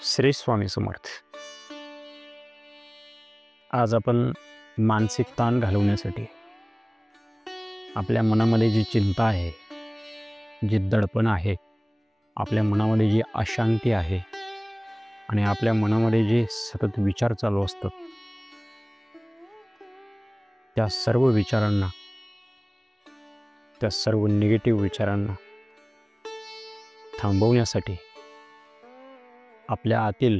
श्री स्वामी समर्थ. आज आपण मानसिक ताण घालवण्यासाठी आपल्या मनामध्ये जी चिंता आहे, जी दडपण आहे, आपल्या मनामध्ये जी अशांती आहे आणि आपल्या मनामध्ये जे सतत विचार चालू असतात, त्या सर्व विचारांना, त्या सर्व निगेटिव्ह विचारांना थांबवण्यासाठी, आपल्या आतील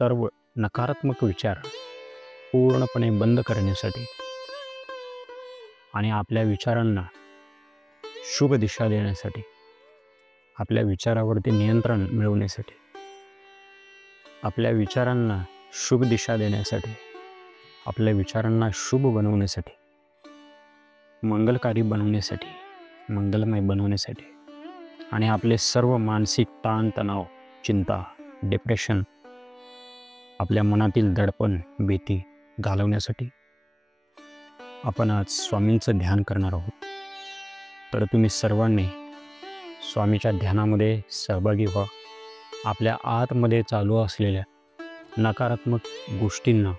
सर्व नकारात्मक विचार पूर्णपणे बंद करण्यासाठी आणि आपल्या विचारांना शुभ दिशा देण्यासाठी, आपल्या विचारावरती नियंत्रण मिळवण्यासाठी, आपल्या विचारांना शुभ दिशा देण्यासाठी, आपल्या विचारांना शुभ बनवण्यासाठी, मंगलकारी बनवण्यासाठी, मंगलमय बनवण्यासाठी आणि आपले सर्व मानसिक ताणतणाव, चिंता, डिप्रेशन, आपल्या मनातील दडपण, भीती घालवण्यासाठी आपण आज स्वामींचं ध्यान करणार आहोत. तर तुम्ही सर्वांनी स्वामीच्या ध्यानामध्ये सहभागी व्हा. आपल्या आतमध्ये चालू असलेल्या नकारात्मक गोष्टींना,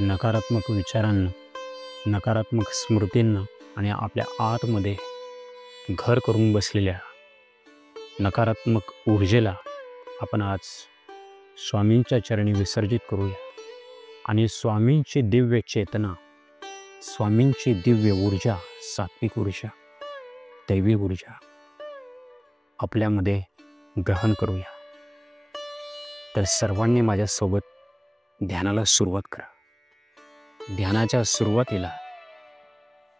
नकारात्मक विचारांना, नकारात्मक स्मृतींना आणि आपल्या आतमध्ये घर करून बसलेल्या नकारात्मक ऊर्जेला आपण आज स्वामींच्या चरणी विसर्जित करूया आणि स्वामींची दिव्य चेतना, स्वामींची दिव्य ऊर्जा, सात्विक ऊर्जा, दैवी ऊर्जा आपल्यामध्ये ग्रहण करूया. तर सर्वांनी माझ्यासोबत ध्यानाला सुरुवात करा. ध्यानाच्या सुरुवातीला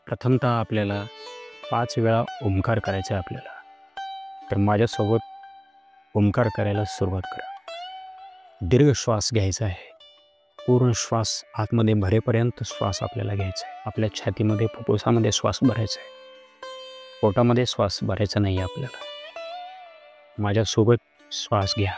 प्रथमतः आपल्याला 5 वेळा ओंकार करायचा आहे आपल्याला. तर माझ्यासोबत ओंकार करायला सुरुवात करा. दीर्घ श्वास घ्यायचा आहे. पूर्ण श्वास आतमध्ये भरेपर्यंत श्वास आपल्याला घ्यायचा आहे. आपल्या छातीमध्ये, फुफ्फुसामध्ये श्वास भरायचा आहे. पोटामध्ये श्वास भरायचा नाही आहे आपल्याला. माझ्यासोबत श्वास घ्या.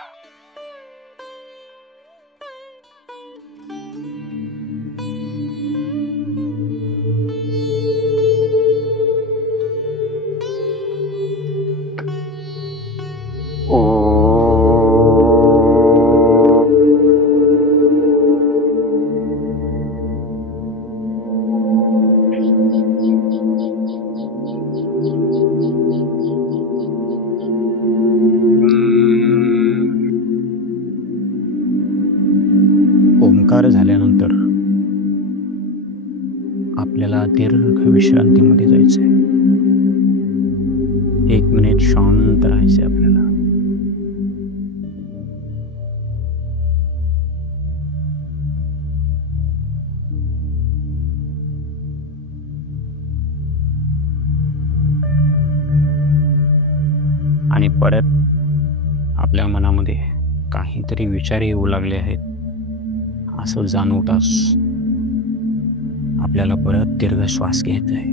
ओंकार झाल्यानंतर आपल्याला दीर्घ विश्रांतीमध्ये जायचं आहे. 1 मिनिट शांत राहायचं आहे आपल्याला. आणि परत आपल्या मनामध्ये काहीतरी विचार येऊ लागले आहेत असं जाणवताच आपल्याला परत दीर्घ श्वास घ्यायचा आहे.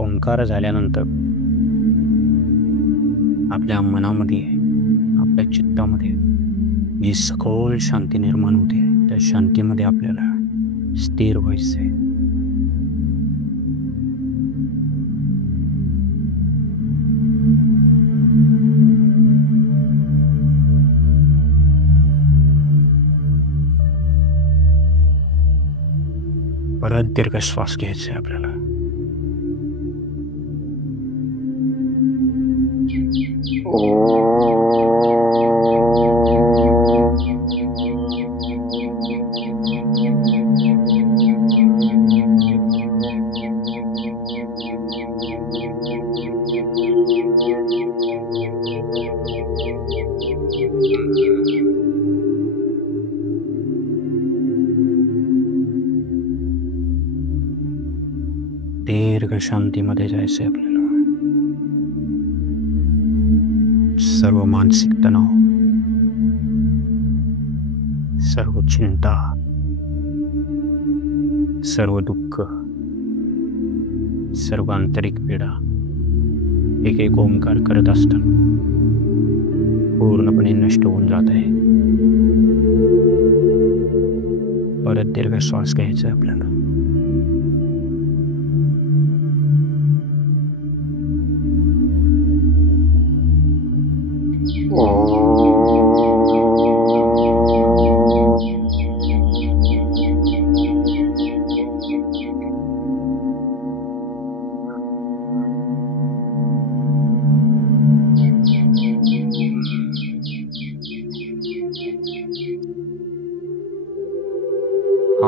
ओंकार झाल्यानंतर आपल्या मनामध्ये, आपल्या चित्तामध्ये जी सखोल शांती निर्माण होते, त्या शांतीमध्ये आपल्याला स्थिर व्हायचं आहे. परत दीर्घ श्वास घ्यायचा आहे आपल्याला. दीर्घ शांतीमध्ये जायचंय आपल्याला. सर्व मानसिक तणाव, सर्व चिंता, सर्व दुःख, सर्व आंतरिक पीडा एक एक ओंकार करत असताना पूर्णपणे नष्ट होऊन जात आहे. परत दीर्घ श्वास घ्यायचा आपल्याला.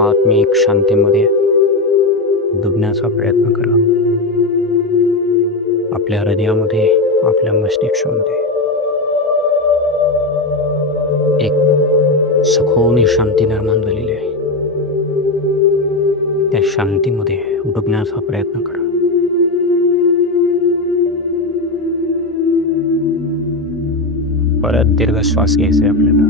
आत्मिक शांतीमध्ये डुबण्याचा प्रयत्न करा. आपल्या हृदयामध्ये, आपल्या मस्तिष्कामध्ये एक सखोल शांती निर्माण झालेली आहे. त्या शांतीमध्ये डुबण्याचा प्रयत्न करा. परत दीर्घ श्वास घ्यायचा आहे आपल्याला.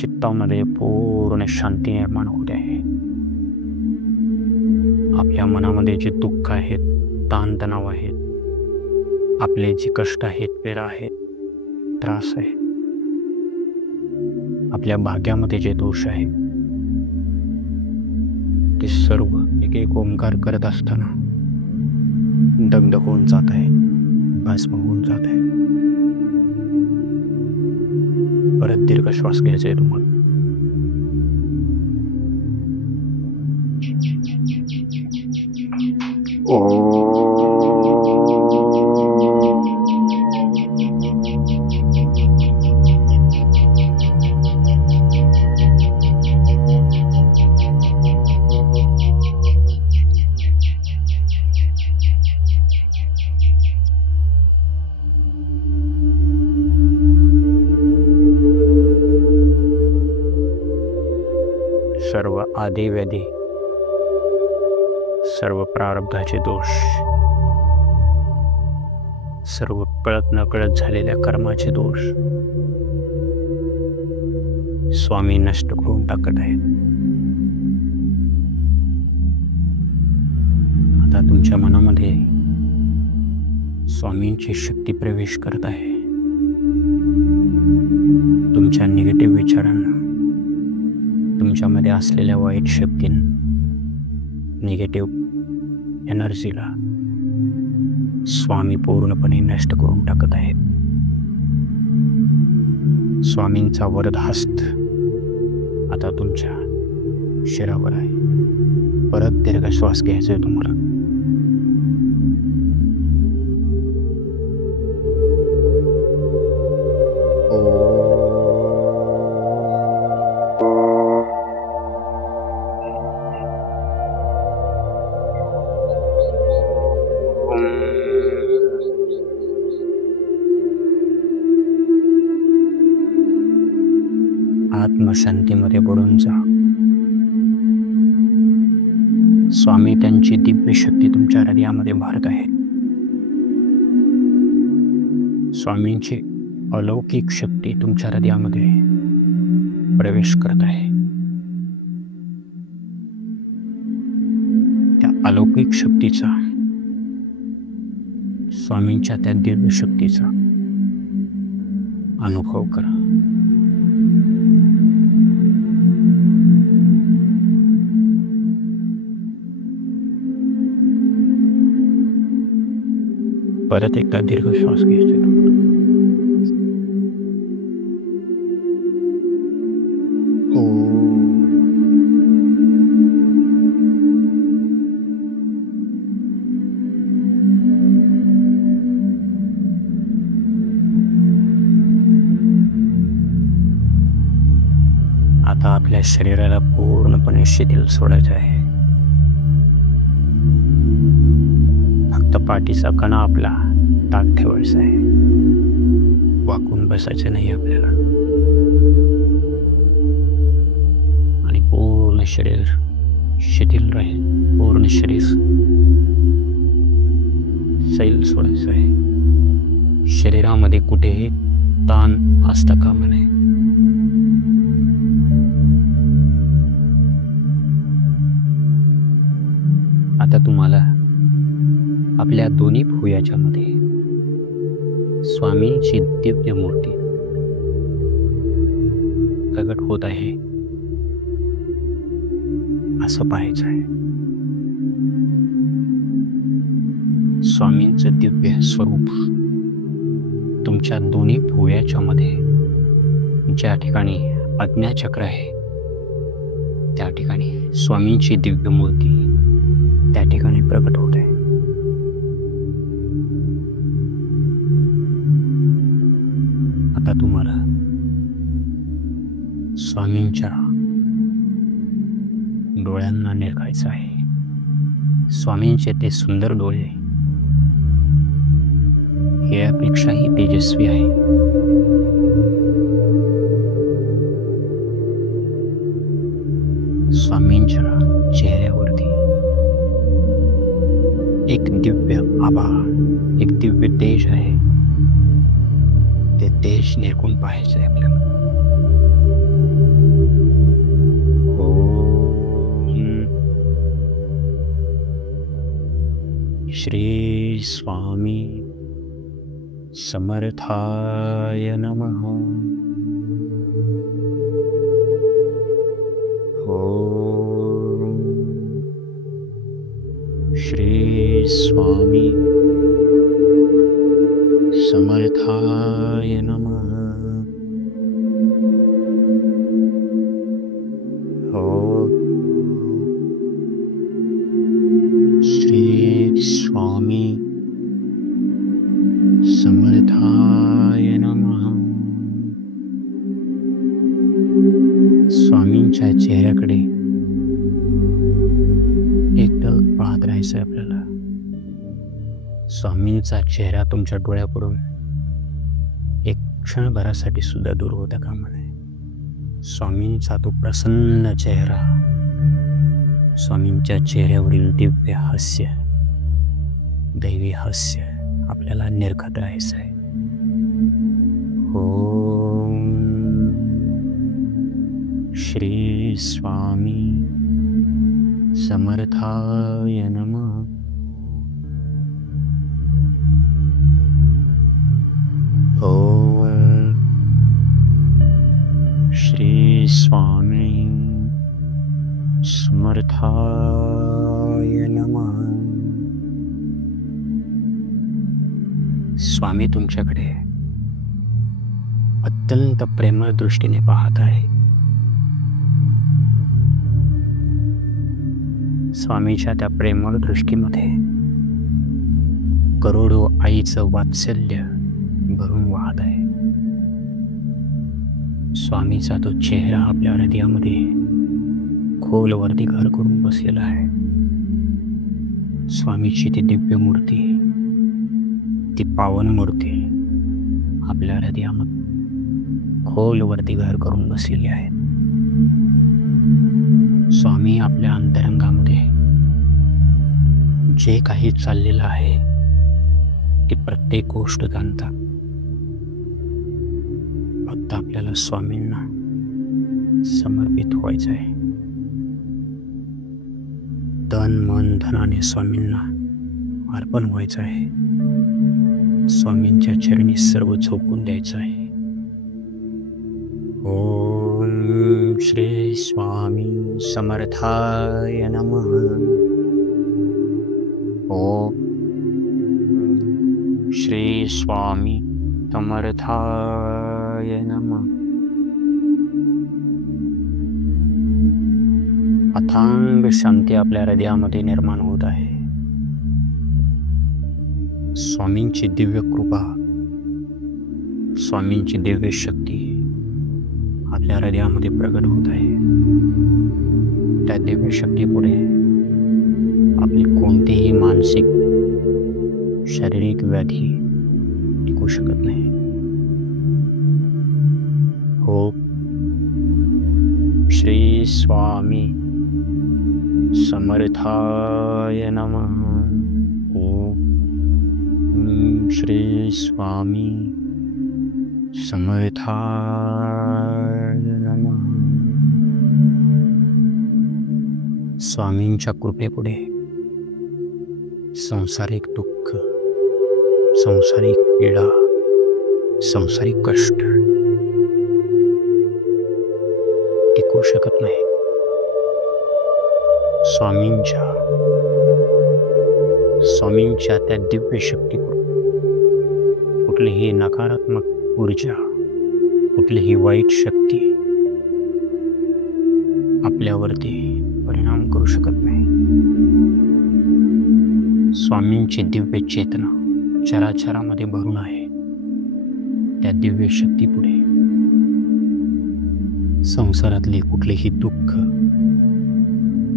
चित्तामध्ये पूर्ण शांती निर्माण होते आहे. आपल्या मनामध्ये जे दुःख आहेत, ताणतणाव आहेत, आपले जे कष्ट आहेत, पीडा आहेत, त्रास आहे, आपल्या भाग्यामध्ये जे दोष आहेत, ते सर्व एक एक ओंकार करत असताना दग्ध होऊन जात आहे, भस्म होऊन जात आहे. परत दीर्घ श्वास घ्यायचा आहे तुम्हाला. सर्व आदी व्याधी, सर्व प्रारब्धाचे दोष, सर्व कळत नकळत झालेल्या कर्माचे दोष स्वामी नष्ट करून टाकत आहेत. आता तुमच्या मनामध्ये स्वामींची शक्ती प्रवेश करत आहे. तुमच्या निगेटिव्ह विचारांना, तुमच्यामध्ये असलेल्या वाईट शक्तींना, निगेटिव्ह एनर्जीला स्वामी पूर्णपणे नष्ट करून टाकत आहेत. स्वामींचा वरद हस्त आता तुमच्या शिरावर आहे. परत दीर्घ श्वास घ्यायचा आहे तुम्हाला. आत्मशांतीमध्ये बुडून जा. स्वामी त्यांची दिव्य शक्ती तुमच्या हृदयामध्ये भरत आहे. स्वामींची अलौकिक शक्ती तुमच्या हृदयामध्ये प्रवेश करत आहे. त्या अलौकिक शक्तीचा, स्वामींच्या त्या दिव्य शक्तीचा अनुभव करा. परत एकदा दीर्घ श्वास घ्यायचा. आता आपल्या शरीराला पूर्णपणे शिथिल सोडायचं आहे. फक्त पाठीचा कणा आपला ताठ ठेवायचा आहे. वाकून बसायचं नाही आपल्याला. आणि पूर्ण शरीर शिथिल राहील. पूर्ण शरीर सैल सोडायचं आहे. शरीरामध्ये कुठेही ताण असता कामा नये. आता तुम्हाला आपल्या दोन्ही भुवयाच्या मध्ये स्वामींची दिव्य मूर्ती प्रगट होत आहे असं पाहायचं आहे. स्वामींचं दिव्य स्वरूप तुमच्या दोन्ही भुवयाच्या मध्ये ज्या ठिकाणी आज्ञाचक्र आहे त्या ठिकाणी स्वामींची दिव्य मूर्ती त्या ठिकाणी प्रकट होत आहे. आता तुम्हाला स्वामींच्या डोळ्यांना निरखायचं आहे. स्वामींचे ते सुंदर डोळे हे यापेक्षाही तेजस्वी आहे. स्वामींच्या चेहऱ्यावरती एक दिव्य आभा, एक दिव्य तेज आहे. ते तेज निरखून पाहायचं आहे आपल्याला. ओम श्री स्वामी समर्थाय नमः. ओम श्री स्वामी समर्थाय नमः. ओम श्री स्वामी समर्थाय नमः. स्वामींच्या चेहऱ्याकडे एकटक पाहत राहायचं आपल्याला. स्वामींचा चेहरा तुमच्या डोळ्यापुढून एक क्षणभरासाठी सुद्धा दूर होता कामा नये. स्वामींचा तो प्रसन्न चेहरा, स्वामींच्या चेहऱ्यावरील दिव्य हास्य, दैवी हास्य आपल्याला निरखत राहायचं आहे. ओम श्री स्वामी समर्थाय नमः. ओम श्री स्वामी समर्थाय नमः. स्वामी तुमच्याकडे अत्यंत प्रेमळ दृष्टीने पाहत आहे. स्वामीच्या त्या प्रेमळ दृष्टीमध्ये करोडो आईचं वात्सल्य भरून वाहत आहे. स्वामीचा तो चेहरा आपल्या हृदयामध्ये खोलवरती घर करून बसलेला आहे. स्वामीची ती दिव्य मूर्ती, ती पावन मूर्ती आपल्या हृदयामध्ये खोलवरती घर करून बसलेली आहे. स्वामी आपल्या अंतरंगामध्ये जे काही चाललेलं आहे ती प्रत्येक गोष्ट जाणतात. फक्त आपल्याला स्वामींना समर्पित व्हायचं आहे. तन मन धनाने स्वामींना अर्पण व्हायचं आहे. स्वामींच्या चरणी सर्व झोकून द्यायचं आहे. ओम श्री स्वामी समर्थाय नमः. ओम श्री स्वामी समर्थाय नमः. अथांग शांती आपल्या हृदयामध्ये निर्माण होत आहे. स्वामींची दिव्य कृपा, स्वामींची दिव्य शक्ती आपल्या आपल्या हृदयामध्ये प्रगट होत आहे. त्या दिव्य शक्तीपुढे आपली कोणतीही मानसिक शारीरिक व्याधी टिकू शकत नाही. हो श्री स्वामी समर्थाय नमः. ओम श्री स्वामी समर्थाय नमः. स्वामींच्या कृपेपुढे संसारिक दुःख, संसारिक पीडा, संसारिक कष्ट टिकू शकत नाही. स्वामींच्या त्या दिव्य शक्तीकडून कुठलीही नकारात्मक ऊर्जा, कुठलीही वाईट शक्ती आपल्यावरती परिणाम करू शकत नाही. स्वामींची दिव्य चेतना चराचरामध्ये भरून आहे. त्या दिव्य शक्तीपुढे संसारातले कुठलेही दुःख,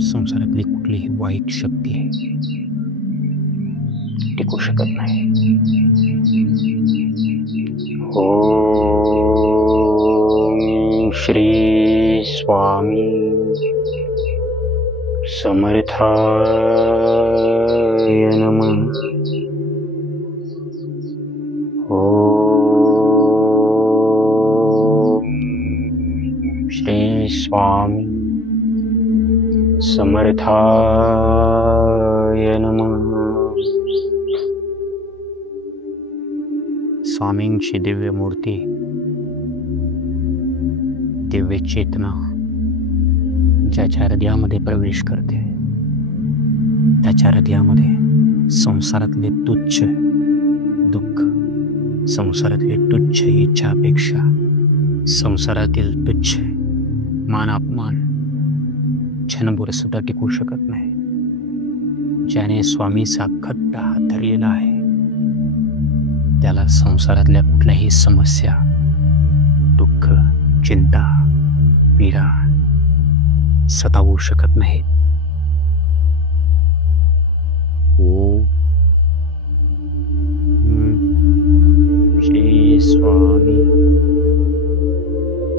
संसारातली कुठलीही वाईट शक्ती टिकू शकत नाही. ओम श्री स्वामी समर्थाय नमः. ओम श्री स्वामी समर्थाय नमः. स्वामींची दिव्य मूर्ती, दिव्य चेतना ज्याच्या हृदयामध्ये प्रवेश करते, त्याच्या हृदयामध्ये संसारातले तुच्छ दुःख, संसारातली तुच्छ इच्छा अपेक्षा, संसारातील तुच्छ मान अपमान क्षणभर सुद्धा टिकू शकत नाही. ज्याने स्वामीचा खट्टा हात धरलेला आहे त्याला संसारातल्या कुठल्याही समस्या, दुःख, चिंता, पीडा सतावू शकत नाहीत. ओम श्री स्वामी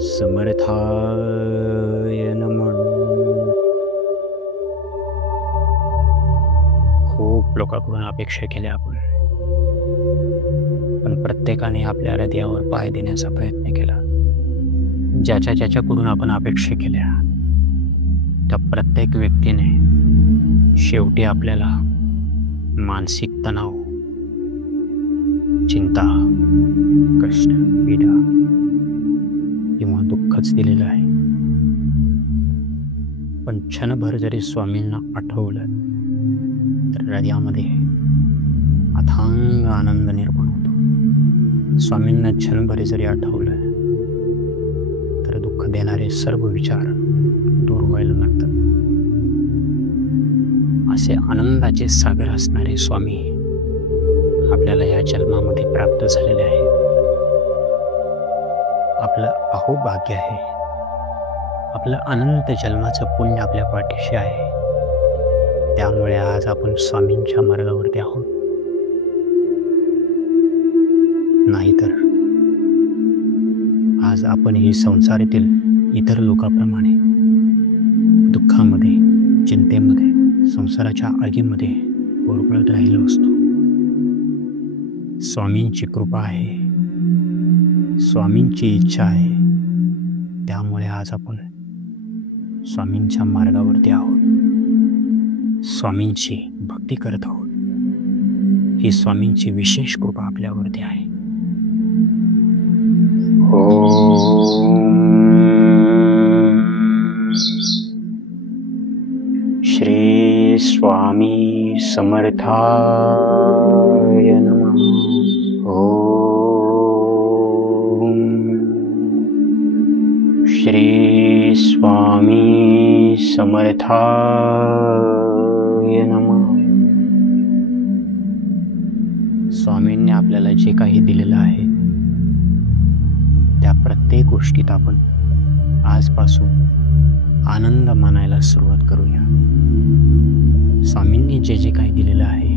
समर्थाय नमः. खूप लोकांकडून अपेक्षा केल्या आपण, पण प्रत्येकाने आपल्या हृदयावर पाय देण्याचा प्रयत्न केला. ज्याच्याकडून आपण अपेक्षा केल्या त्या प्रत्येक व्यक्तीने शेवटी आपल्याला मानसिक तणाव, चिंता, कष्ट, पीडा किंवा दुःखच दिलेलं आहे. पण क्षणभर जरी स्वामींना आठवलं तर हृदयामध्ये अथांग आनंद निर्माण होतो. स्वामींना क्षणभर जरी आठवलं तर दुःख देणारे सर्व विचार दूर व्हायला लागतात. असे आनंदाचे सागर असणारे स्वामी आपल्याला या जन्मामध्ये प्राप्त झालेले आहे. आपलं अहोभाग्य आहे. आपलं अनंत जन्माचं पुण्य आपल्या पाठीशी आहे. त्यामुळे आज आपण स्वामींच्या मार्गावरती आहोत. नाहीतर आज आपण ही संसारातील इतर लोकांप्रमाणे दुःखामध्ये, चिंतेमध्ये, संसाराच्या आगीमध्ये होरपळत राहिलो असतो. स्वामींची कृपा आहे, स्वामींची इच्छा आहे, त्यामुळे आज आपण स्वामींच्या मार्गावरती आहोत. स्वामींची भक्ती करत आहोत. ही स्वामींची विशेष कृपा आपल्यावरती आहे. श्री स्वामी समर्थाय नमः. ओम श्री स्वामी समर्थाय नमः. स्वामींनी आपल्याला जे काही दिलेलं आहे त्या प्रत्येक गोष्टीत आपण आजपासून आनंद मानायला सुरुवात करूया. स्वामींनी जे जे काही दिलेलं आहे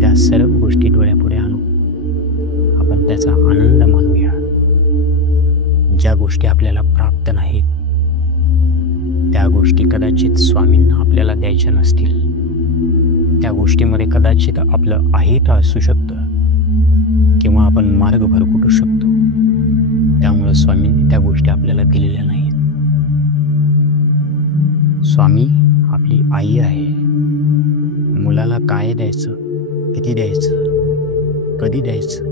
त्या सर्व गोष्टी डोळ्यापुढे आणू आपण त्याचा आनंद मानूया. ज्या गोष्टी आपल्याला प्राप्त नाहीत त्या गोष्टी कदाचित स्वामींना आपल्याला द्यायच्या नसतील. त्या गोष्टीमध्ये कदाचित आपलं अहित असू शकतं किंवा आपण मार्ग भरकटू शकतो. त्यामुळे स्वामींनी त्या गोष्टी आपल्याला दिलेल्या नाहीत. स्वामी आपली आई आहे. मुलाला काय द्यायचं, किती द्यायचं, कधी द्यायचं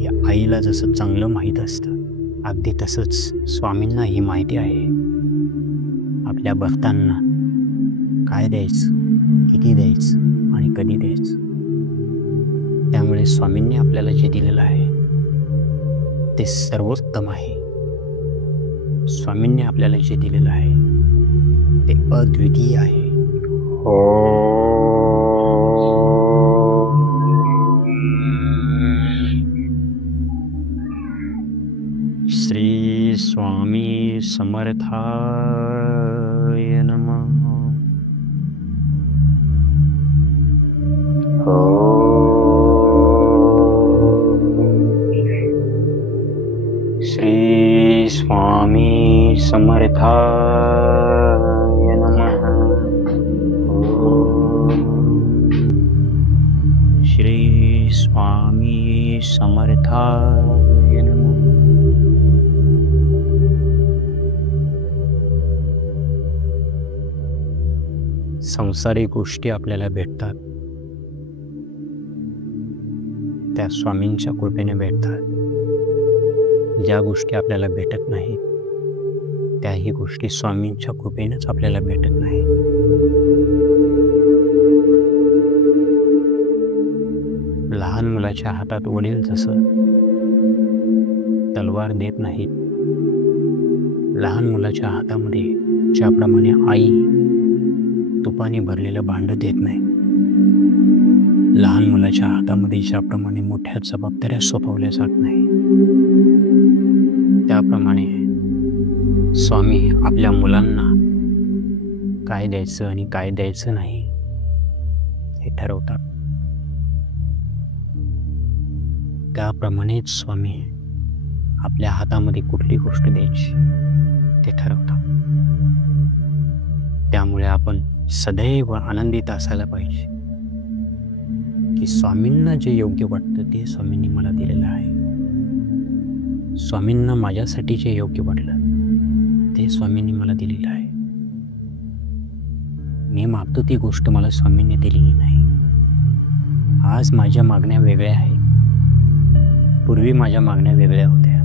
या आईला जसं चांगलं माहीत असतं अगदी तसंच स्वामींना ही माहिती आहे आपल्या भक्तांना काय द्यायचं, किती द्यायचं आणि कधी द्यायचं. त्यामुळे स्वामींनी आपल्याला जे दिलेलं आहे ते सर्वोत्तम आहे. स्वामींनी आपल्याला जे दिलेलं आहे ते अद्वितीय आहे. श्री स्वामी समर्थाय नमः. श्री स्वामी समर्थाय नमः. श्री स्वामी समर्थाय नमः. संसारिक गोष्टी आपल्याला भेटतात त्या स्वामींच्या कृपेने भेटतात. ज्या गोष्टी आपल्याला भेटत नाहीत त्याही गोष्टी स्वामींच्या कृपेनेच आपल्याला भेटत नाहीत. लहान मुलाच्या हातात वडील जसं तलवार देत नाहीत, लहान मुलाच्या हातामध्ये ज्याप्रमाणे आई तुपाने भरलेलं भांडं देत नाही, लहान मुलाच्या हातामध्ये ज्याप्रमाणे मोठ्या जबाबदाऱ्या सोपवल्या जात नाही, त्याप्रमाणे स्वामी आपल्या मुलांना काय द्यायचं आणि काय द्यायचं नाही हे ठरवतात. त्याप्रमाणेच स्वामी आपल्या हातामध्ये कुठली गोष्ट द्यायची ते ठरवतात. त्यामुळे आपण सदैव आनंदित असायला पाहिजे की स्वामींना जे योग्य वाटतं ते स्वामींनी मला दिलेलं आहे. स्वामींना माझ्यासाठी जे योग्य वाटलं ते स्वामींनी मला दिलेलं आहे. मी मागतो ती गोष्ट मला स्वामींनी दिलेली नाही. आज माझ्या मागण्या वेगळ्या आहेत, पूर्वी माझ्या मागण्या वेगळ्या होत्या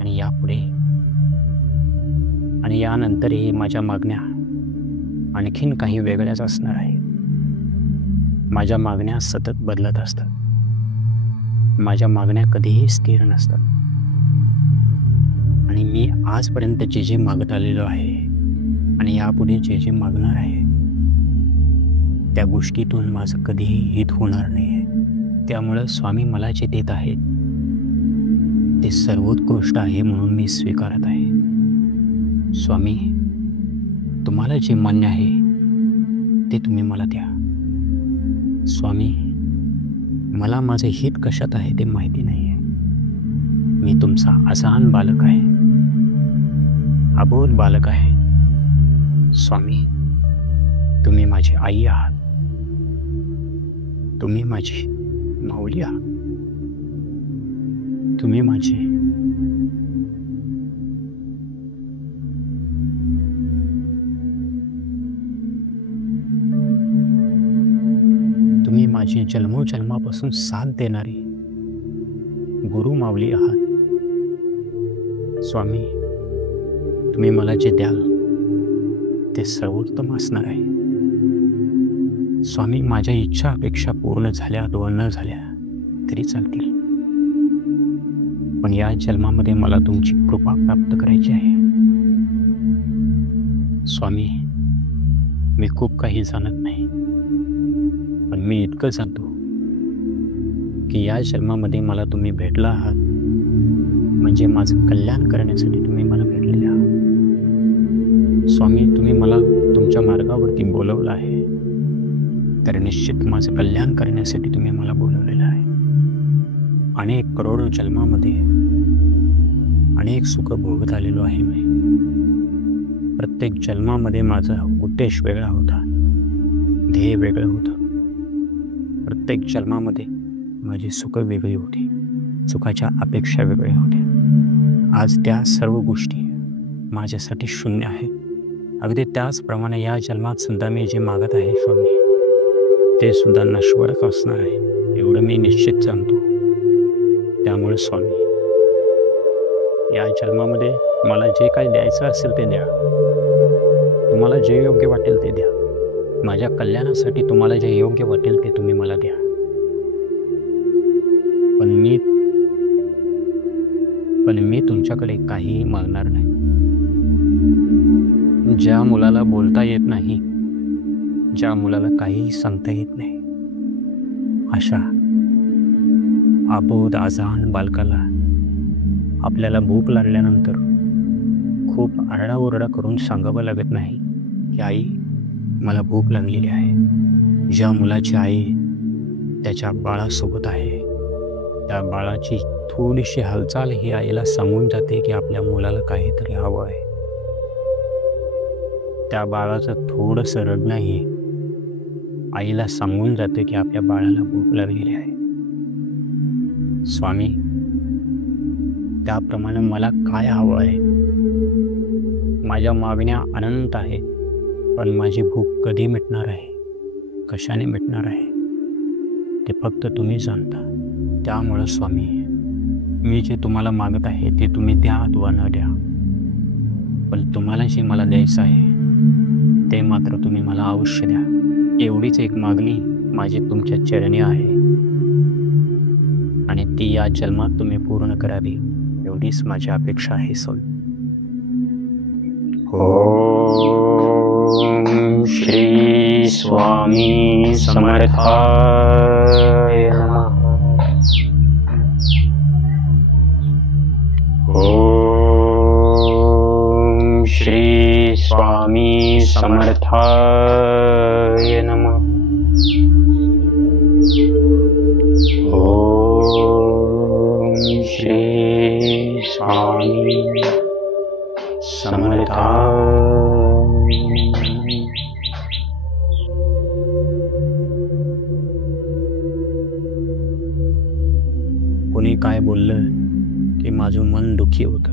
आणि यापुढे आणि यानंतरही माझ्या मागण्या आणखीन काही वेगळ्याच असणार आहेत. माझ्या मागण्या सतत बदलत असतात. माझ्या मागण्या कधीही स्थिर नसतात आणि मी आजपर्यंत जे जे मागत आलेलो आहे आणि यापुढे जे जे मागणार आहे त्या गोष्टीतून माझं कधीही हित होणार नाही आहे. त्यामुळं स्वामी मला जे देत आहेत ते सर्वोत्कृष्ट आहे म्हणून मी स्वीकारत आहे. स्वामी तुम्हाला जे मान्य आहे ते तुम्ही मला द्या. स्वामी मला माझे हित कशात आहे ते माहिती नाही आहे. मी तुमचा अजहान बालक आहे, अबोध बालक आहे. स्वामी तुम्ही माझी आई आहात, तुम्ही माझी माऊली आहात, तुम्ही माझे तुम्ही माझी जन्मोजन्मापासून साथ देणारी गुरु माऊली आहात. स्वामी तुम्ही मला जे द्याल ते सर्वोत्तम असणार आहे. स्वामी माझ्या इच्छा अपेक्षा पूर्ण झाल्या अथवा न झाल्या तरी चालतील, पण या जन्मामध्ये मला तुमची कृपा प्राप्त करायची आहे. स्वामी मी खूप काही जाणत नाही, पण मी इतकं जाणतो की या जन्मामध्ये मला तुम्ही भेटला आहात म्हणजे माझं कल्याण करण्यासाठी तुम्ही मला भेटलेले आहात. स्वामी, तुम्ही मला तुमच्या मार्गावरती बोलवलं आहे, तर निश्चित माझं कल्याण करण्यासाठी तुम्ही मला बोलवलेलं आहे. अनेक करोडो जन्मामध्ये अनेक सुख भोगत आलेलो आहे मी. प्रत्येक जन्मामध्ये माझा उद्देश वेगळा होता, ध्येय वेगळं होतं. प्रत्येक जन्मामध्ये माझी सुख वेगळी होती, सुखाच्या अपेक्षा वेगळ्या होत्या. आज त्या सर्व गोष्टी माझ्यासाठी शून्य आहेत. अगदी त्याचप्रमाणे या जन्मात सुद्धा मी जे मागत आहे स्वामी, ते सुद्धा नश्वरच असणार आहे, एवढं मी निश्चित जाणतो. त्यामुळे स्वामी, या जन्मामध्ये मला जे काही द्यायचं असेल ते द्या. तुम्हाला जे योग्य वाटेल ते द्या. माझ्या कल्याणासाठी तुम्हाला जे योग्य वाटेल ते तुम्ही मला द्या. पण मी तुमच्याकडे काहीही मागणार नाही. ज्या मुलाला बोलता येत नाही, ज्या मुलाला काहीही सांगता येत नाही, अशा अबोध अजान बालकाला आपल्याला भूक लागल्यानंतर खूप आरडाओरडा करून सांगावं लागत नाही की आई, मला भूक लागलेली आहे. ज्या मुलाची आई त्याच्या बाळासोबत आहे, त्या बाळाची थोडीशी हालचाल ही आईला सांगून जाते की आपल्या मुलाला काहीतरी हवं आहे. त्या बाळाचं थोडंसं रडणंही आईला सांगून जाते की आपल्या बाळाला भूक लागलेली आहे. स्वामी, त्याप्रमाणे मला काय हवं आहे? माझ्या मागण्या अनंत आहे, पण माझी भूक कधी मिटणार आहे, कशाने मिटणार आहे, ते फक्त तुम्ही जाणता. त्यामुळं स्वामी, मी जे तुम्हाला मागत आहे ते तुम्ही द्या अथवा न द्या, पण तुम्हाला जे मला द्यायचं आहे ते मात्र तुम्ही मला अवश्य द्या. एवढीच एक मागणी माझी तुमच्या चरणी आहे, आणि ती या जन्मात तुम्ही पूर्ण करावी, एवढीच माझी अपेक्षा आहे स्वामी. ओम श्री स्वामी समर्थाय नमः. ओम श्री स्वामी समर्थाय नमः. ओम श्री स्वामी समर्थाय. कोणी काय बोललं की माझं मन दुःखी होतं,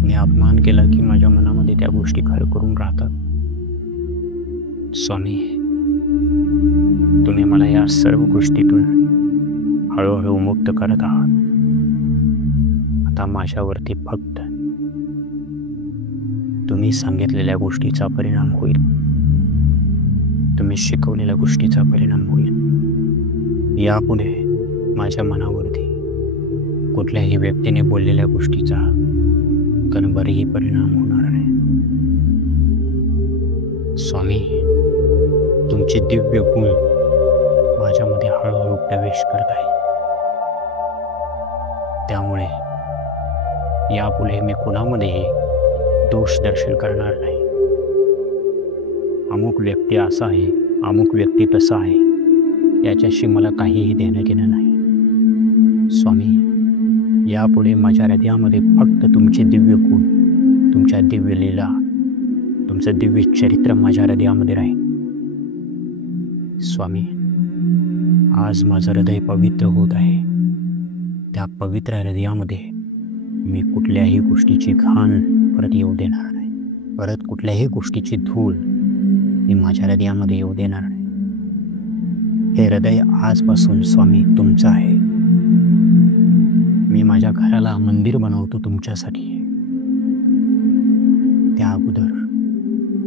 कोणी अपमान केला की माझ्या मनामध्ये त्या गोष्टी खरं करून राहतात. स्वामी, तुम्ही मला या सर्व गोष्टीतून हळूहळू मुक्त करत आहात. आता माझ्यावरती फक्त तुम्ही सांगितलेल्या गोष्टीचा परिणाम होईल, तुम्ही शिकवलेल्या गोष्टीचा परिणाम होईल. यापुढे माझ्या मनावरती कुठल्याही व्यक्तीने बोललेल्या गोष्टीचा कणभरही परिणाम होणार नाही. स्वामी, तुमचे दिव्य गुण माझ्यामध्ये हळूहळू प्रवेश करत आहे. त्यामुळे यापुढे मी कोणामध्येही दोष दर्शन करणार नाही. अमुक व्यक्ती असा आहे, अमुक व्यक्ती तसा आहे, याच्याशी मला काहीही देणं घेणं नाही. स्वामी, यापुढे माझ्या हृदयामध्ये फक्त तुमचे दिव्य गुण, तुमच्या दिव्य लीला, तुमचं दिव्य चरित्र माझ्या हृदयामध्ये राहील. स्वामी, आज माझं हृदय पवित्र होत आहे. त्या पवित्र हृदयामध्ये मी कुठल्याही गोष्टीची घाण परत येऊ देणार नाही. परत कुठल्याही गोष्टीची धूळ मी माझ्या हृदयामध्ये येऊ देणार नाही. हे हृदय आजपासून स्वामी तुमचं आहे. मी माझ्या घराला मंदिर बनवतो तुमच्यासाठी. त्या अगोदर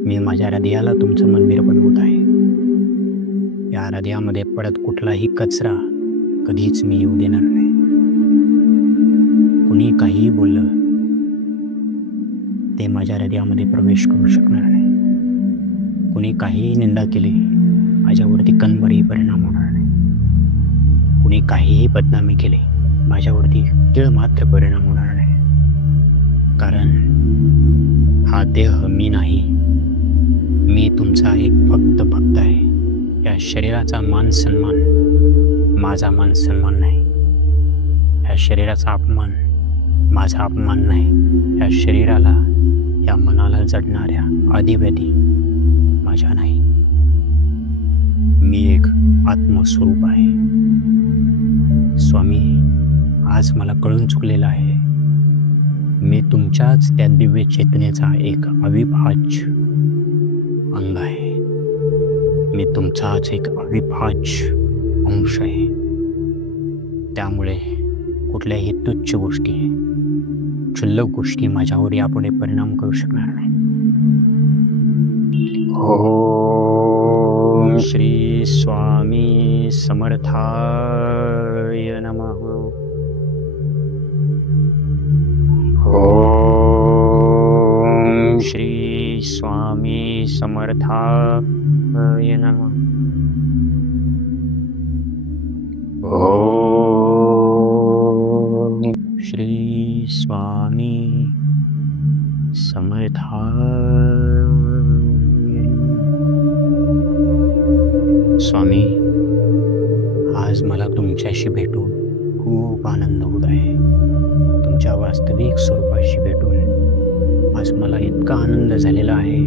मी माझ्या हृदयाला तुमचं मंदिर बनवत आहे. या हृदयामध्ये परत कुठलाही कचरा कधीच मी येऊ देणार नाही. कुणी काहीही बोललं ते माझ्या हृदयामध्ये प्रवेश करू शकणार नाही. कुणी काहीही निंदा केली माझ्यावरती कणभरही परिणाम होणार नाही. कुणी काहीही बदनामी केली माझ्यावरती तीळ मात्र परिणाम होणार नाही. कारण हा देह मी नाही. मी तुमचा एक फक्त भक्त आहे. या शरीराचा मान सन्मान माझा मान सन्मान नाही. या शरीराचा अपमान माझा अपमान नाही. या शरीराला, या मनाला जडणाऱ्या आदिव्याधी माझ्या नाही. मी एक आत्मस्वरूप आहे. स्वामी, आज मला कळून चुकलेलं आहे. मी तुमच्याच त्या दिव्य चेतनेचा एक अविभाज्य अंग आहे. मी तुमचाच एक अविभाज्य अंश आहे. त्यामुळे कुठल्याही तुच्छ गोष्टी, क्षुल्लक गोष्टी माझ्यावर यापुढे परिणाम करू शकणार नाही. ओम श्री स्वामी समर्थाय नमः. ओम श्री स्वामी समर्थाय नमः. ओम श्री स्वामी समर्थाय. स्वामी, आज मला तुमच्याशी भेटून खूप आनंद होत आहे. तुमच्या वास्तविक स्वरूपाशी भेटून आज मला इतका आनंद झालेला आहे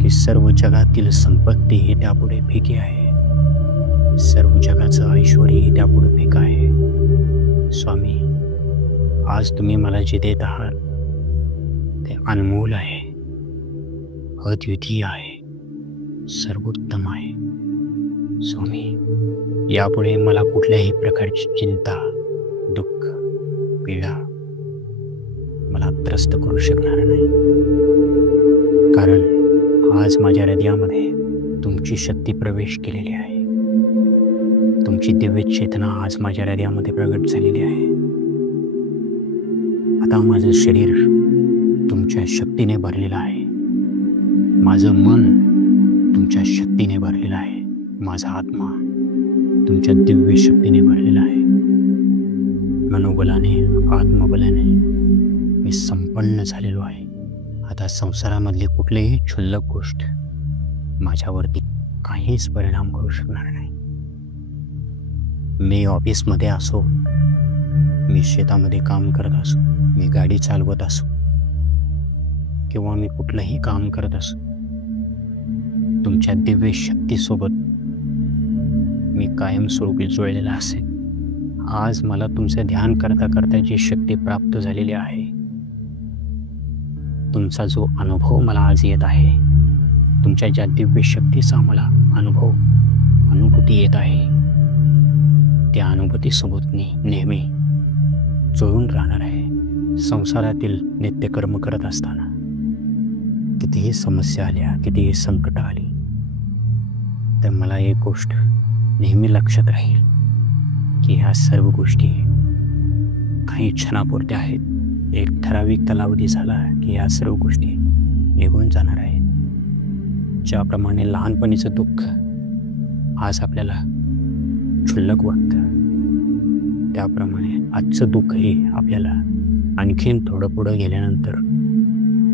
की सर्व जगातील संपत्ती ही त्यापुढे फिकी आहे. सर्व जगाचं ऐश्वर्य ही त्यापुढे फिक आहे. स्वामी, आज तुम्ही मला जे देत आहात ते अनमोल आहे, अद्वितीय आहे, सर्वोत्तम आहे. स्वामी, यापुढे मला कुठल्याही प्रकारची चिंता, दुःख, पीडा मला त्रस्त करू शकणार नाही. कारण आज माझ्या हृदयामध्ये तुमची शक्ती प्रवेश केलेली आहे. तुमची दिव्य चेतना आज माझ्या हृदयामध्ये प्रगट झालेली आहे. आता माझं शरीर तुमच्या शक्तीने भरलेलं आहे. माझं मन तुमच्या शक्तीने भरलेला आहे. माझा आत्मा तुमच्या दिव्य शक्तीने भरलेला आहे. मनोबलाने, आत्मबलाने मी संपन्न झालेलो आहे. आता संसारामधली कुठलीही क्षुल्लक गोष्ट माझ्यावरती काहीच परिणाम करू शकणार नाही. मी ऑफिसमध्ये असो, मी शेतामध्ये काम करत असो, मी गाडी चालवत असो, किंवा मी कुठलंही काम करत असो, तुमच्या दिव्य शक्तीसोबत मी कायमस्वरूपी जुळलेला असेल. आज मला तुमचं ध्यान करता करता जी शक्ती प्राप्त झालेली आहे, तुमचा जो अनुभव मला आज येत आहे, तुमच्या ज्या दिव्य शक्तीचा मला अनुभूती येत आहे, त्या अनुभूतीसोबत मी नेहमी जुळून राहणार आहे. संसारातील नित्यकर्म करत असताना कितीही समस्या आल्या, कितीही संकट आली, तर मला एक गोष्ट नेहमी लक्षात राहील की ह्या सर्व गोष्टी काही क्षणापुरत्या आहेत. एक ठराविक कालावधी झाला की ह्या सर्व गोष्टी निघून जाणार आहेत. ज्याप्रमाणे लहानपणीचं दुःख आज आपल्याला क्षुल्लक वाटतं, त्याप्रमाणे आजचं दुःखही आपल्याला आणखीन थोडं पुढं गेल्यानंतर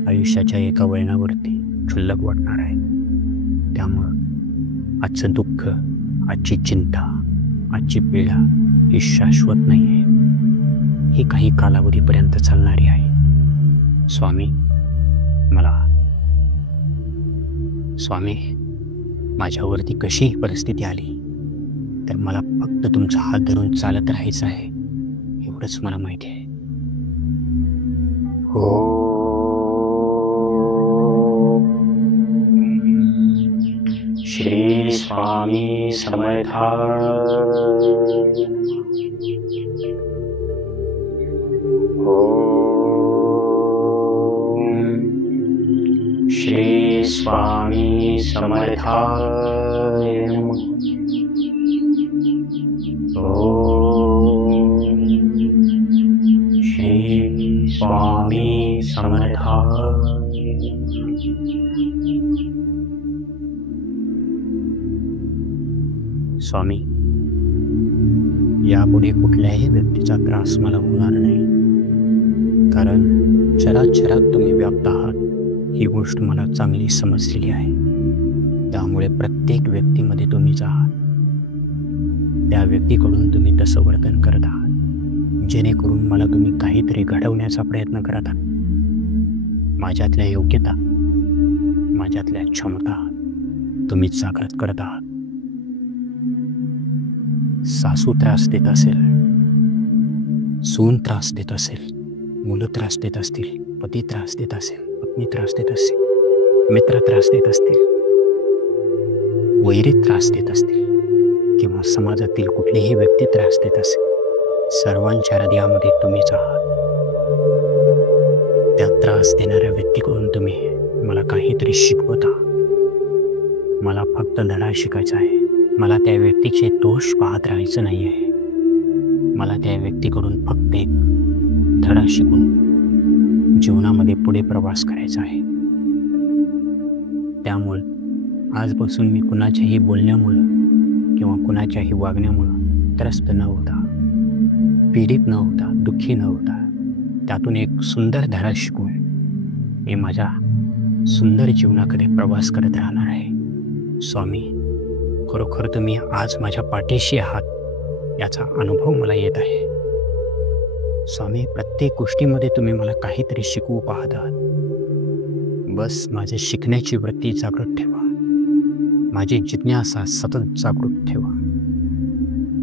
आयुष्याच्या एका वळणावरती क्षुल्लक वाटणार आहे. त्यामुळं आजचं दुःख, आजची चिंता, आजची पीडा ही शाश्वत नाही आहे. ही काही कालावधीपर्यंत चालणारी आहे. स्वामी, माझ्यावरती कशीही परिस्थिती आली तर मला फक्त तुमचा हात धरून चालत राहायचं आहे, एवढंच मला माहिती आहे. श्री स्वामी समर्थाय. श्री स्वामी समर्थाय. श्री स्वामी समर्थाय. स्वामी, यापुढे कुठल्याही व्यक्तीचा त्रास मला होणार नाही, कारण चराचरात तुम्ही व्याप्त आहात ही गोष्ट मला चांगली समजलेली आहे. त्यामुळे प्रत्येक व्यक्तीमध्ये तुम्हीच आहात. त्या व्यक्तीकडून तुम्ही तसं वर्तन करत आहात जेणेकरून मला तुम्ही काहीतरी घडवण्याचा प्रयत्न करत आहात. माझ्यातल्या योग्यता, माझ्यातल्या क्षमता तुम्हीच जागृत करत आहात. सासू त्रास देत असेल, सून त्रास देत असेल, मुलं त्रास देत असतील, पती त्रास देत असेल, पत्नी त्रास देत असेल, मित्र त्रास देत असतील, वैरी त्रास देत असतील किंवा समाजातील कुठलीही व्यक्ती त्रास देत असेल, सर्वांच्या हृदयामध्ये तुम्हीच आहात. त्या त्रास देणाऱ्या व्यक्तीकडून तुम्ही मला काहीतरी शिकवत आहात. मला फक्त धडा शिकायचा आहे. मला त्या व्यक्तीचे दोष पाहत राहायचं नाही आहे. मला त्या व्यक्तीकडून फक्त एक धडा शिकून जीवनामध्ये पुढे प्रवास करायचा आहे. त्यामुळे आजपासून मी कुणाच्याही बोलण्यामुळं किंवा कुणाच्याही वागण्यामुळं त्रस्त न होता, पीडित न होता, दुःखी न होता, त्यातून एक सुंदर धडा शिकून मी माझ्या सुंदर जीवनाकडे प्रवास करत राहणार आहे. स्वामी, खरोखर तुम्ही आज माझ्या पाठीशी आहात याचा अनुभव मला येत आहे. स्वामी, प्रत्येक गोष्टीमध्ये तुम्ही मला काहीतरी शिकवू पाहत आहात. बस माझी शिकण्याची वृत्ती जागृत ठेवा. माझी जिज्ञासा सतत जागृत ठेवा.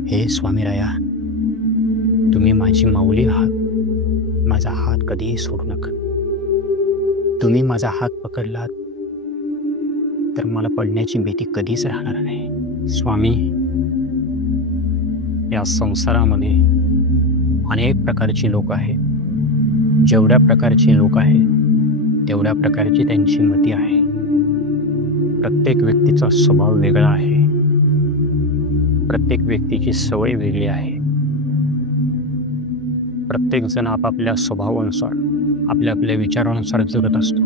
हे स्वामीराया, तुम्ही माझी माऊली आहात. माझा हात कधीही सोडू नका. तुम्ही माझा हात पकडलात तर मला पडण्याची भीती कधीच राहणार नाही. स्वामी, या संसारामध्ये अनेक प्रकारची लोक आहेत. जेवढ्या प्रकारची लोक आहेत तेवढ्या प्रकारची त्यांची मती आहे. प्रत्येक व्यक्तीचा स्वभाव वेगळा आहे. प्रत्येक व्यक्तीची सवय वेगळी आहे. प्रत्येक जण आपापल्या स्वभावानुसार, आपल्या आपल्या विचारानुसार जगत असतो.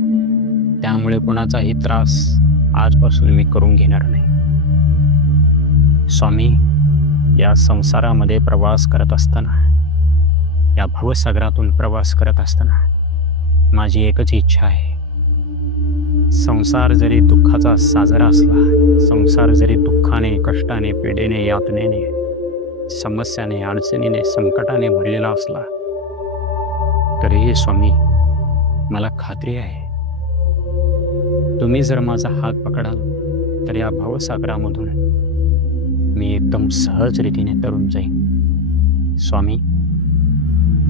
त्यामुळे कोणाचाही त्रास आजपासून मी करून घेणार नाही. स्वामी, या संसारामध्ये प्रवास करत असताना, या भवसागरातून प्रवास करत असताना माझी एकच इच्छा आहे. संसार जरी दुःखाचा साजरा असला, संसार जरी दुःखाने, कष्टाने, पीडेने, यातनेने, समस्याने, अडचणीने, संकटाने भरलेला असला, तरीही स्वामी, मला खात्री आहे तुम्ही जर माझा हात पकडाल तर या भवसागरामधून मी एकदम सहज रीतीने तरून जाईन. स्वामी,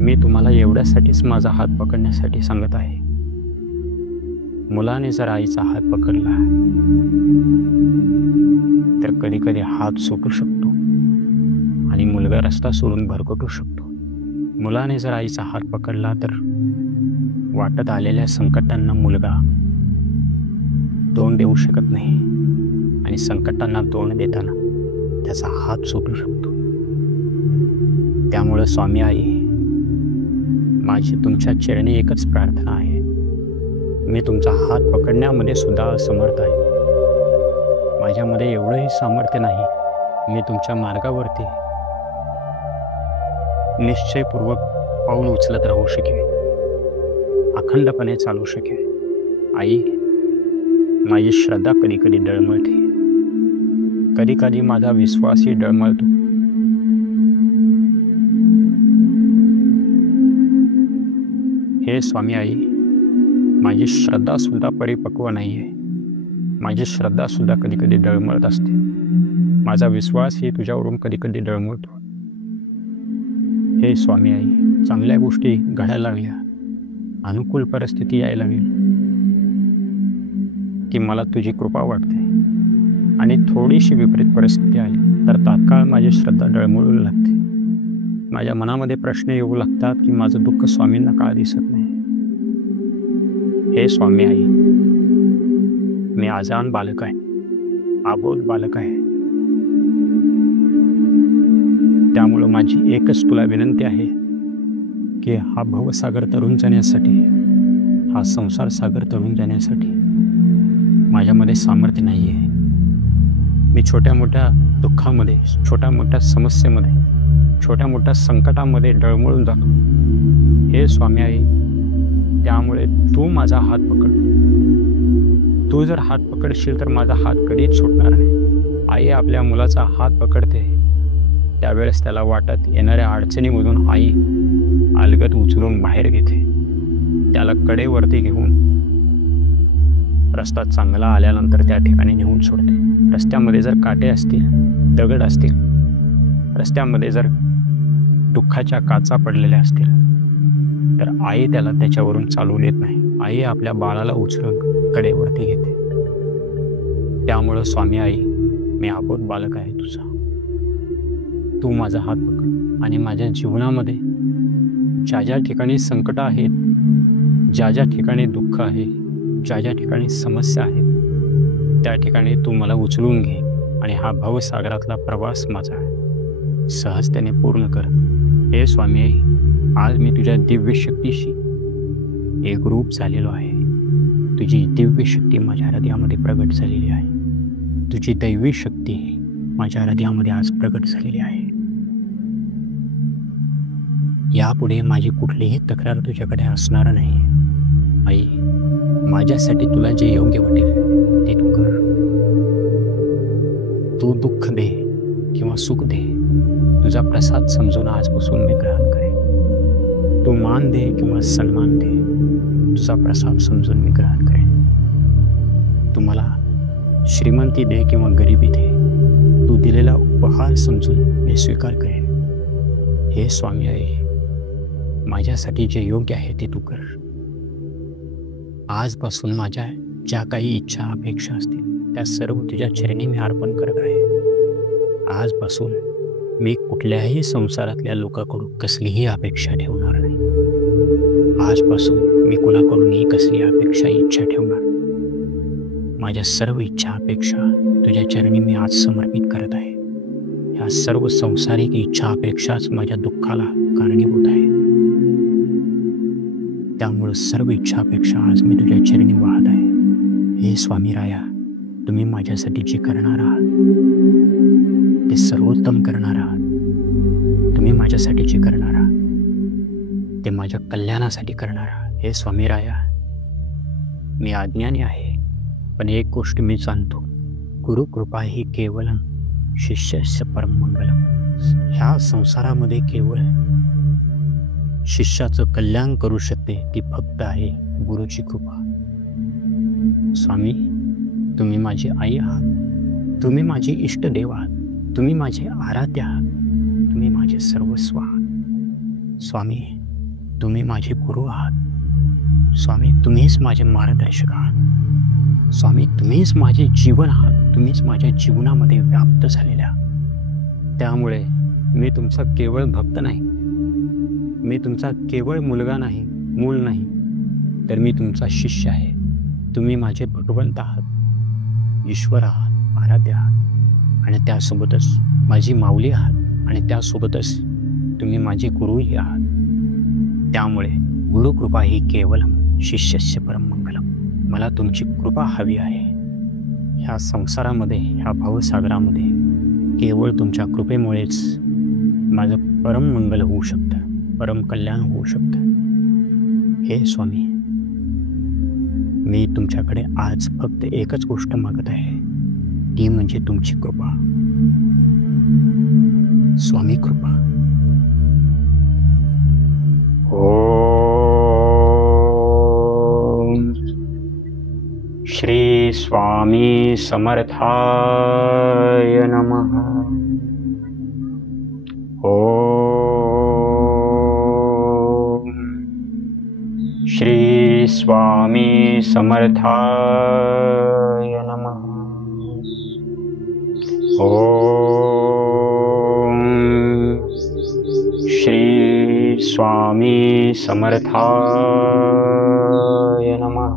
मी तुम्हाला एवढ्यासाठीच माझा हात पकडण्यासाठी सांगत आहे. मुलाने जर आईचा हात पकडला तर कधी कधी हात सुटू शकतो आणि मुलगा रस्ता सोडून भरकटू शकतो. मुलाने जर आईचा हात पकडला तर वाटत आलेल्या संकटांना मुलगा तोंड देऊ शकत नाही आणि संकटांना तोंड देताना त्याचा हात सुटू शकतो. त्यामुळे स्वामी आई, माझी तुमच्या चरणी एकच प्रार्थना आहे. मी तुमचा हात पकडण्यामध्ये सुद्धा असमर्थ आहे. माझ्यामध्ये एवढंही सामर्थ्य नाही मी तुमच्या मार्गावरती निश्चयपूर्वक पाऊल उचलत राहू शकेन, अखंडपणे चालू शकेन. आई, माझी श्रद्धा कधी कधी डळमळते, कधी कधी माझा विश्वासही डळमळतो. हे स्वामी आई, माझी श्रद्धा सुद्धा परिपक्व नाही आहे. माझी श्रद्धा सुद्धा कधी कधी डळमळत असते. माझा विश्वासही तुझ्यावरून कधी कधी डळमळतो. हे स्वामी आई, चांगल्या गोष्टी घडायला लागल्या, अनुकूल परिस्थिती यायला लागली की मला तुझी कृपा वाटते, आणि थोडीशी विपरीत परिस्थिती आली तर तात्काळ माझी श्रद्धा डळमळू लागते. माझ्या मनामध्ये प्रश्न येऊ लागतात की माझं दुःख स्वामींना का दिसत नाही. हे स्वामी आई, मी अजान बालक आहे, अबोध बालक आहे. त्यामुळं माझी एकच तुला विनंती आहे की हा भवसागर तरून जाण्यासाठी, हा संसार सागर तरून जाण्यासाठी माझ्यामध्ये सामर्थ्य नाही आहे. मी छोट्या मोठ्या दुःखामध्ये, छोट्या मोठ्या समस्येमध्ये छोट्या मोठ्या संकटामध्ये डळमळून जातो. हे स्वामी आई, त्यामुळे तू माझा हात पकड. तू जर हात पकडशील तर माझा हात कधीच सुटणार नाही. आई आपल्या मुलाचा हात पकडते, त्यावेळेस त्याला वाटत येणाऱ्या अडचणीमधून आई अलगद उचलून बाहेर घेते. त्याला कडेवरती घेऊन रस्ता चांगला आल्यानंतर त्या ठिकाणी नेऊन सोडते. रस्त्यामध्ये जर काटे असतील, दगड असतील, रस्त्यामध्ये जर दुःखाच्या काचा पडलेल्या असतील, तर आई त्याला त्याच्यावरून चालू देत नाही. आई आपल्या बाळाला उचलून कडेवरती घेते. त्यामुळं स्वामी आई, मी अबोध बालक आहे तुझा. तू माझा हात पकड आणि माझ्या जीवनामध्ये ज्या ज्या ठिकाणी संकट आहेत, ज्या ज्या ठिकाणी दुःख आहे, ज्या ज्या ठिकाणी समस्या आहेत, त्या ठिकाणी तू मला उचलून घे आणि हा भवसागरातला प्रवास माझा सहजतेने पूर्ण कर. हे स्वामी आई, आज मी तुझ्या दिव्य शक्तीशी एकरूप झालेलो आहे. तुझी दिव्य शक्ती माझ्या हृदयामध्ये प्रगट झालेली आहे. तुझी दैवी शक्ती माझ्या हृदयामध्ये आज प्रगट झालेली आहे. यापुढे माझी कुठलीही तक्रार तुझ्याकडे असणार नाही. आई, माझ्यासाठी तुला जे योग्य वाटेल ते तू कर. तू दुःख दे किंवा सुख दे, तुझा प्रसाद समजून आजपासून मी ग्रहण करेन. तू मान दे किंवा सन्मान दे, तुझा प्रसाद समजून मी ग्रहण करेन. तू मला श्रीमंती दे किंवा गरिबी दे, तू दिलेला उपहार समजून मी स्वीकार करेन. हे स्वामी आई, माझ्यासाठी जे योग्य आहे ते तू कर. आजपासून माझ्या ज्या काही इच्छा अपेक्षा असतील त्या सर्व तुझ्या चरणी मी अर्पण करत आहे. आजपासून मी कुठल्याही संसारातल्या लोकांकडून कसलीही अपेक्षा ठेवणार नाही. आजपासून मी कुणाकडूनही कसली अपेक्षा इच्छा ठेवणार नाही. माझ्या सर्व इच्छा अपेक्षा तुझ्या चरणी मी आज समर्पित करत आहे. ह्या सर्व संसारिक इच्छा अपेक्षाच माझ्या दुःखाला कारणीभूत आहे. त्यामुळे सर्व इच्छा अपेक्षा आज मी तुझ्या चरणी वाहत आहे. हे स्वामी राया, तुम्ही माझ्यासाठी जे करणार आहात ते सर्वोत्तम करणार आहात. तुम्ही माझ्यासाठी जे करणार आहात ते माझ्या कल्याणासाठी करणार आहात. हे स्वामी राया, मी अज्ञानी आहे, पण एक गोष्ट मी जाणतो, गुरुकृपा ही केवलम शिष्यस्य परम मंगलम. ह्या संसारामध्ये केवळ शिष्याचं कल्याण करू शकते ती फक्त आहे गुरुची कृपा. स्वामी, तुम्ही माझी आई आहात, तुम्ही माझे इष्टदेव आहात, तुम्ही माझे आराध्य आहात, तुम्ही माझे सर्वस्व आहात. स्वामी, तुम्ही माझे गुरु आहात. स्वामी, तुम्हीच माझे मार्गदर्शक आहात. स्वामी, तुम्हीच माझे जीवन आहात, तुम्हीच माझ्या जीवनामध्ये व्याप्त झालेल्या. त्यामुळे मी तुमचा केवळ भक्त नाही, मी तुमचा केवळ मुलगा नाही, मूल नाही, तर मी तुमचा शिष्य आहे. तुम्ही माझे भगवंत आहात, ईश्वर आहात, आराध्य आहात, आणि त्यासोबतच माझी माऊली आहात, आणि त्यासोबतच तुम्ही माझे गुरुही आहात. त्यामुळे गुरुकृपा ही केवलम शिष्यस्य परम मंगलम. मला तुमची कृपा हवी आहे. ह्या संसारामध्ये, ह्या भवसागरामध्ये केवळ तुमच्या कृपेमुळेच माझं परम मंगल होऊ शकतं, परम कल्याण होऊ शकतं. हे स्वामी, मी तुमच्याकडे आज फक्त एकच गोष्ट मागत आहे, ती म्हणजे तुमची कृपा. स्वामी कृपा. ओम श्री स्वामी समर्थाय नमः. श्री स्वामी समर्थाय नमः. ओम श्री स्वामी समर्थाय नमः.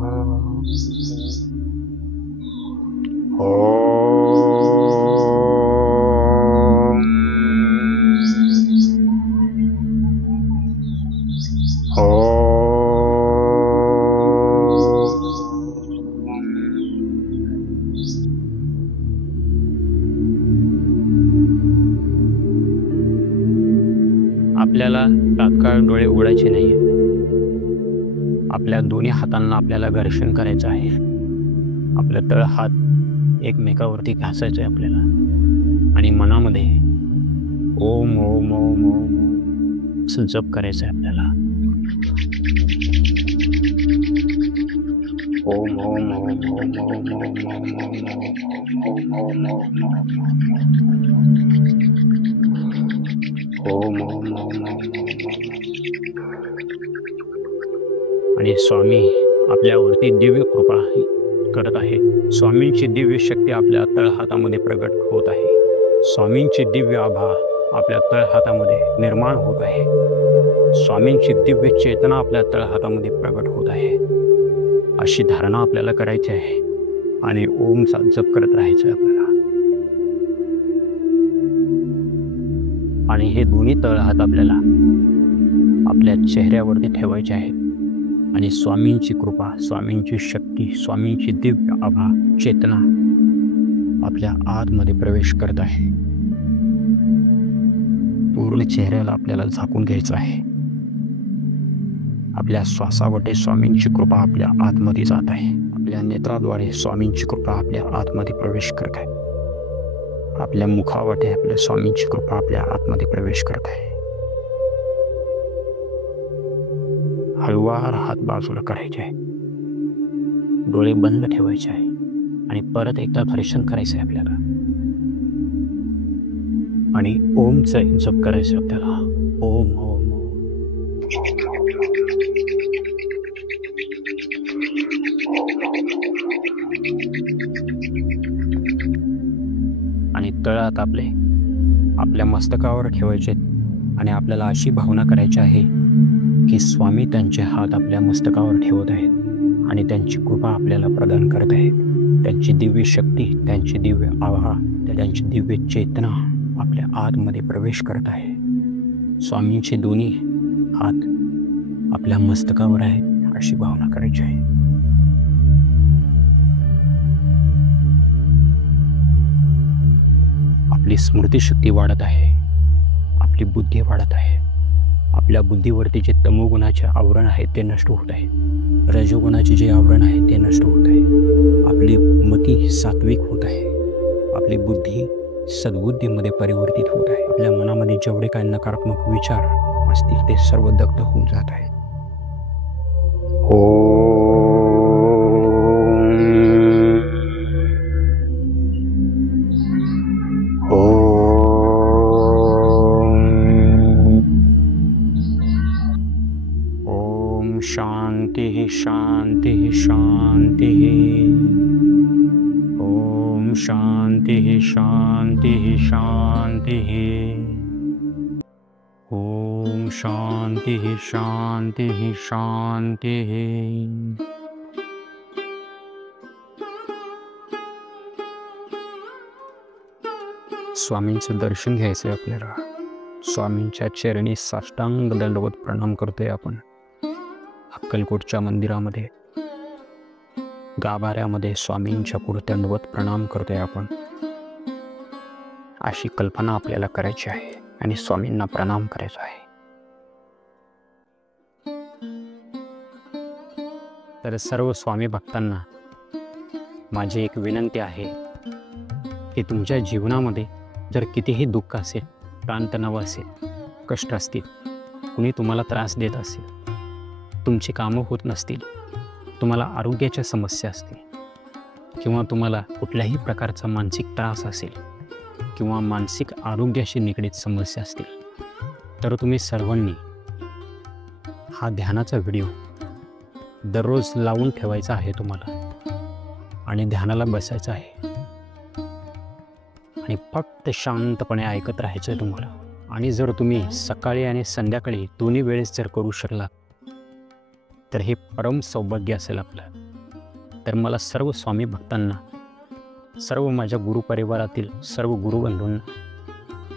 आपल्याला तात्काळ डोळे उघडायचे नाही. आपल्या दोन्ही हातांना आपल्याला घर्षण करायचं आहे. आपलं तळ हात एकमेकावरती घासायचं आहे आपल्याला आणि मनामध्ये ओम ओम ओम ओम असं जप करायचं आहे आपल्याला. ओम ओम ओम ओम ओम ओम ओम ओम ओम ओम आणि स्वामी आपल्यावरती दिव्य कृपा करत आहे. स्वामींची दिव्य शक्ती आपल्या तळहातामध्ये प्रगट होत आहे. स्वामींची दिव्य आभा आपल्या तळहातामध्ये निर्माण होत आहे. स्वामींची दिव्य चेतना आपल्या तळहातामध्ये प्रगट होत आहे. अशी धारणा आपल्याला करायची आहे आणि ओमचा जप करत राहायचं आहे आपल्याला. आणि हे दोन्ही तळहात आपल्याला आपल्या चेहऱ्यावरती ठेवायचे आहेत आणि स्वामींची कृपा, स्वामींची शक्ती, स्वामींची दिव्य आभा चेतना आपल्या आतमध्ये प्रवेश करत आहे. पूर्ण चेहऱ्याला आपल्याला झाकून घ्यायचं आहे. आपल्या श्वासावाटे स्वामींची कृपा आपल्या आतमध्ये जात आहे. आपल्या नेत्राद्वारे स्वामींची कृपा आपल्या आतमध्ये प्रवेश करत आहे. आपल्या मुखावाटे आपल्या स्वामींची कृपा आपल्या आतमध्ये प्रवेश करत आहे. हळूवार हात बाजूला करायचे आहे. डोळे बंद ठेवायचे आहे आणि परत एकदा दर्शन करायचं आहे आपल्याला आणि ओमचं जप करायचं आपल्याला. ओम ओम ओम आणि तळहात आपले आपल्या मस्तकावर ठेवायचे आणि आपल्याला अशी भावना करायची आहे की स्वामी त्यांचे हात आपल्या मस्तकावर ठेवत आहेत आणि त्यांची कृपा आपल्याला प्रदान करत आहेत. त्यांची दिव्य शक्ती, त्यांची दिव्य आभा, त्यांची दिव्य चेतना आपल्या आतमध्ये प्रवेश करत आहे. स्वामींचे दोन्ही हात आपल्या मस्तकावर आहेत अशी भावना करायची आहे. आपली स्मृतिशक्ती वाढत आहे. आपली बुद्धी वाढत आहे. आपल्या बुद्धीवरती जे तमोगुणाचे आवरण आहे ते नष्ट होत आहे. रजोगुणाचे जे आवरण आहे ते नष्ट होत आहे. आपली मती सात्विक होत आहे. आपली बुद्धी सद्बुद्धीमध्ये परिवर्तित होत आहे. आपल्या मनामध्ये जेवढे काही नकारात्मक विचार असतील ते सर्व दग्ध होऊन जात आहेत. शांति शांति शांति. ओम शांति शांति शांति. ओम शांति शांति शांति. स्वामींचं दर्शन घ्यायचं आहे आपल्याला. स्वामींच्या चरणी साष्टांग दंडवत प्रणाम करतोय आपण. अक्कलकोटच्या मंदिरामध्ये गाभाऱ्यामध्ये स्वामींच्या पुढे दंडवत प्रणाम करतोय आपण. अशी कल्पना आपल्याला करायची आहे आणि स्वामींना प्रणाम करायचा आहे. तर सर्व स्वामी भक्तांना माझी एक विनंती आहे की तुमच्या जीवनामध्ये जर कितीही दुःख असेल, ताणतणाव असेल, कष्ट असतील, कुणी तुम्हाला त्रास देत असेल, तुमची कामं होत नसतील, तुम्हाला आरोग्याच्या समस्या असतील किंवा तुम्हाला कुठल्याही प्रकारचा मानसिक त्रास असेल किंवा मानसिक आरोग्याशी निगडीत समस्या असतील, तर तुम्ही सर्वांनी हा ध्यानाचा व्हिडिओ दररोज लावून ठेवायचा आहे तुम्हाला आणि ध्यानाला बसायचं आहे आणि फक्त शांतपणे ऐकत राहायचं आहे तुम्हाला. आणि जर तुम्ही सकाळी आणि संध्याकाळी दोन्ही वेळेस जर करू शकला तर हे परम सौभाग्य असेल आपलं. तर मला सर्व स्वामी भक्तांना, सर्व माझ्या गुरुपरिवारातील सर्व गुरुबंधूंना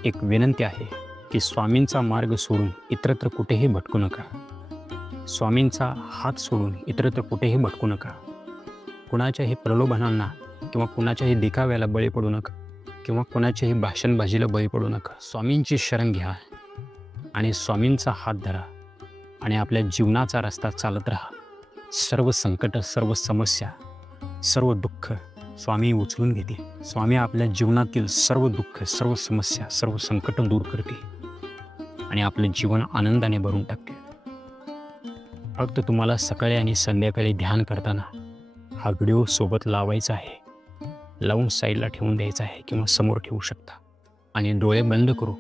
एक विनंती आहे की स्वामींचा मार्ग सोडून इतरत्र कुठेही भटकू नका. स्वामींचा हात सोडून इतरत्र कुठेही भटकू नका. कुणाच्याही प्रलोभनांना किंवा कुणाच्याही दिखाव्याला बळी पडू नका किंवा कुणाच्याही भाषणबाजीला बळी पडू नका. स्वामींची शरण घ्या. आणि स्वामींचा हात धरा आणि आपल्या जीवनाचा रस्ता चालत राहा. सर्व संकट, सर्व समस्या, सर्व दुःख स्वामी उचलून घेतील. स्वामी आपल्या जीवनातील सर्व दुःख, सर्व समस्या, सर्व संकट दूर करतील आणि आपलं जीवन आनंदाने भरून टाकतील. फक्त तुम्हाला सकाळी आणि संध्याकाळी ध्यान करताना हा व्हिडिओ सोबत लावायचा आहे. लावून साईडला ठेवून द्यायचा आहे किंवा समोर ठेवू शकता आणि डोळे बंद करू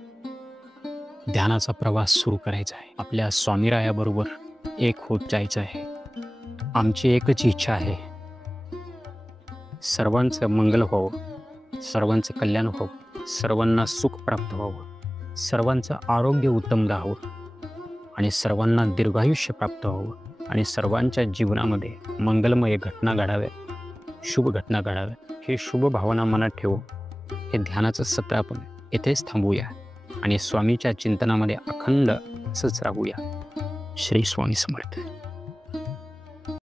ध्यानाचा प्रवास सुरू करायचा आहे. आपल्या स्वामीरायाबरोबर एक होत जायचं आहे. आमची एकच इच्छा आहे, सर्वांचं मंगल व्हावं, सर्वांचं कल्याण व्हावं, सर्वांना सुख प्राप्त व्हावं, सर्वांचं आरोग्य उत्तम राहावं आणि सर्वांना दीर्घायुष्य प्राप्त व्हावं आणि सर्वांच्या जीवनामध्ये मंगलमय घटना घडाव्या, शुभ घटना घडाव्या. हे शुभ भावना मनात ठेवू हे ध्यानाचं सत्र आपण येथेच थांबवूया आणि स्वामीच्या चिंतनामध्ये अखंड असंच राहूया. श्री स्वामी समर्थ.